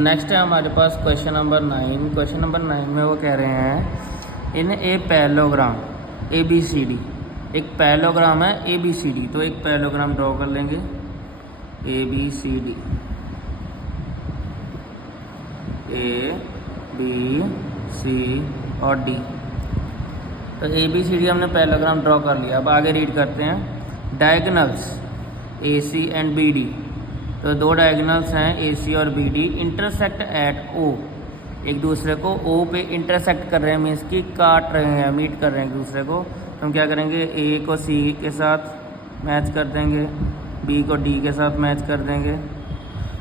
Next है हमारे पास क्वेश्चन नंबर 9। क्वेश्चन नंबर 9 में वो कह रहे हैं in a parallelogram A B C D. एक पैलोग्राम है ए बी सी डी, तो एक पैलोग्राम ड्रॉ कर लेंगे A B C D, A B C और डी। तो ए बी सी डी हमने पैलोग्राम ड्रॉ कर लिया। अब आगे रीड करते हैं। Diagonals A C and B D, तो दो डायगोनल्स हैं ए सी और B D, intersect at O, एक दूसरे को ओ पे इंटरसेक्ट कर रहे हैं, मीन्स कि काट रहे हैं, मीट कर रहे हैं एक दूसरे को। तो हम क्या करेंगे, ए को सी के साथ मैच कर देंगे, बी को डी के साथ मैच कर देंगे।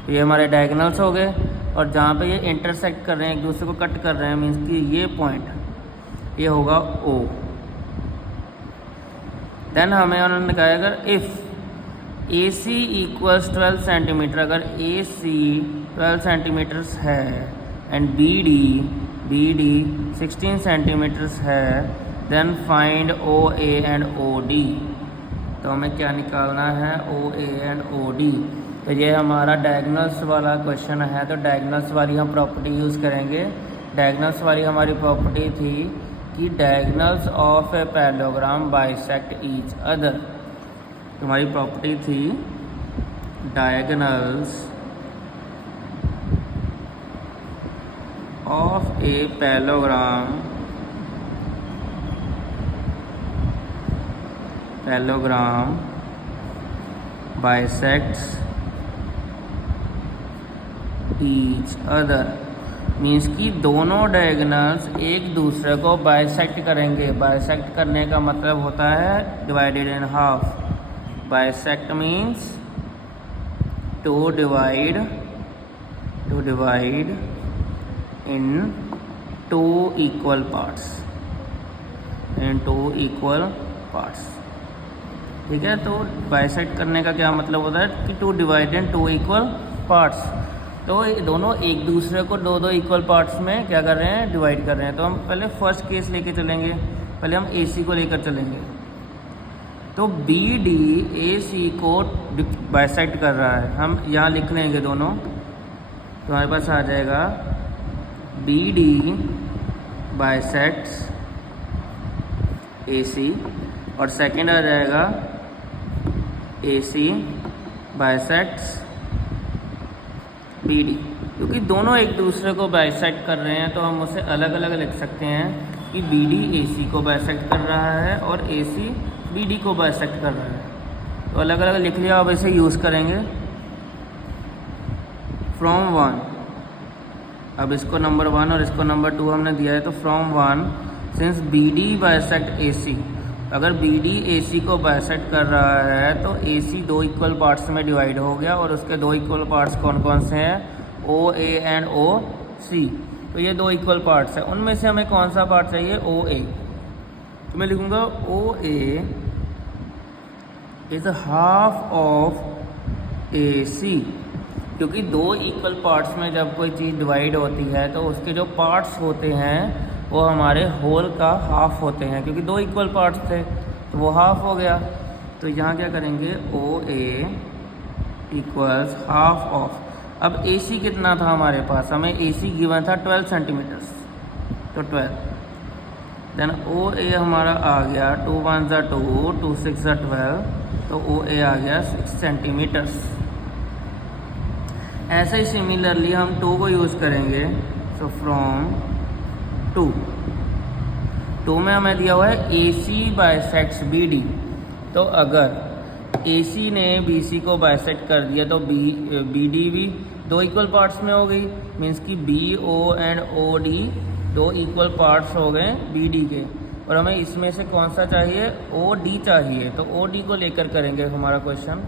तो ये हमारे डायगोनल्स हो गए। और जहाँ पे ये इंटरसेक्ट कर रहे हैं, एक दूसरे को कट कर रहे हैं, मीन्स कि ये पॉइंट ये होगा ओ। देन हमें उन्होंने कहा अगर if A C equals 12 centimetre, अगर ए सी 12 सेंटीमीटर्स है एंड बी डी 16 सेंटीमीटर्स है, then find O A and O D. तो हमें क्या निकालना है, ओ ए एंड ओ डी। तो ये हमारा डायगोनल्स वाला क्वेश्चन है, तो डायगोनल्स वाली हम प्रॉपर्टी यूज़ करेंगे। डायगोनल्स वाली हमारी प्रॉपर्टी थी कि diagonals of A parallelogram bisect each other. हमारी प्रॉपर्टी थी diagonals of A parallelogram bisects each other, means कि दोनों डायगोनल्स एक दूसरे को बाइसेक्ट करेंगे। बाइसेक्ट करने का मतलब होता है divided in half. Bisect means to divide in two equal parts, ठीक है। तो बाइसेक्ट करने का क्या मतलब होता है कि to divide in two equal parts. तो दोनों एक दूसरे को दो इक्वल पार्ट्स में क्या कर रहे हैं, डिवाइड कर रहे हैं। तो हम पहले फर्स्ट केस लेके चलेंगे, पहले हम ए सी को लेकर चलेंगे। तो बी डी ए सी को बाइसेक्ट कर रहा है, हम यहाँ लिख लेंगे दोनों। तो हमारे पास आ जाएगा बी डी बाइसेक्ट्स ए सी, और सेकंड आ जाएगा ए सी बाइसेक्ट्स बी डी। क्योंकि दोनों एक दूसरे को बाइसेक्ट कर रहे हैं, तो हम उसे अलग अलग लिख सकते हैं कि बी डी ए सी को बाइसेक्ट कर रहा है और ए सी बी डी को बाइसेक्ट कर रहा है। तो अलग अलग लिख लिया। अब इसे यूज़ करेंगे फ्रॉम 1। अब इसको नंबर 1 और इसको नंबर 2 हमने दिया है। तो from 1 since B D bisect A C, अगर बी डी ए सी को बाइसेक्ट कर रहा है तो ए सी दो इक्वल पार्ट्स में डिवाइड हो गया। और उसके दो इक्वल पार्ट्स कौन कौन से हैं, ओ ए एंड ओ सी। तो ये दो इक्वल पार्ट्स हैं, उनमें से हमें कौन सा पार्ट चाहिए, ओ ए। तो मैं लिखूँगा ओ ए इज़ हाफ ऑफ ए सी, क्योंकि दो इक्वल पार्ट्स में जब कोई चीज़ डिवाइड होती है तो उसके जो पार्ट्स होते हैं वो हमारे होल का हाफ होते हैं। क्योंकि दो इक्वल पार्ट्स थे तो वो हाफ हो गया। तो यहाँ क्या करेंगे, ओ ए इक्वल्स हाफ ऑफ। अब ए सी कितना था हमारे पास, हमें ए सी गिवन था 12 सेंटीमीटर्स, तो 12। देन ओ ए हमारा आ गया 2 1 ज़ा 2 2 6 ज़ा 12, तो ओ ए आ गया 6 सेंटीमीटर्स। ऐसे ही सिमिलरली हम 2 को यूज़ करेंगे। सो फ्रॉम 2 में हमें दिया हुआ है ए सी बाइसेक्ट्स बी डी। तो अगर ए सी ने बी सी को बाइसेक्ट कर दिया तो बी डी भी दो इक्वल पार्ट्स में हो गई, मीन्स कि B O and O D दो इक्वल पार्ट्स हो गए बी डी के। और हमें इसमें से कौन सा चाहिए, ओ डी चाहिए। तो ओ डी को लेकर करेंगे हमारा क्वेश्चन।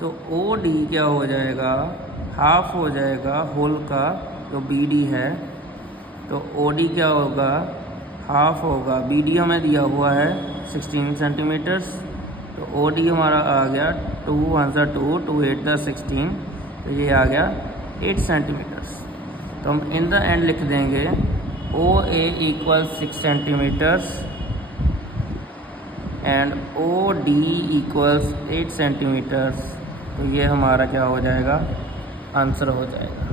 सो ओ डी क्या हो जाएगा, हाफ हो जाएगा होल का, तो बी डी है। तो ओ डी क्या होगा, हाफ होगा। बी डी हमें दिया हुआ है 16 सेंटीमीटर्स, तो ओ डी हमारा आ गया 2 1 ज़ा 2 2 8 ज़ा 16, तो ये आ गया 8 सेंटीमीटर्स। तो हम इन द एंड लिख देंगे O A equal 6 centimetres and O D equals 8 centimetres. तो ये हमारा क्या हो जाएगा, आंसर हो जाएगा।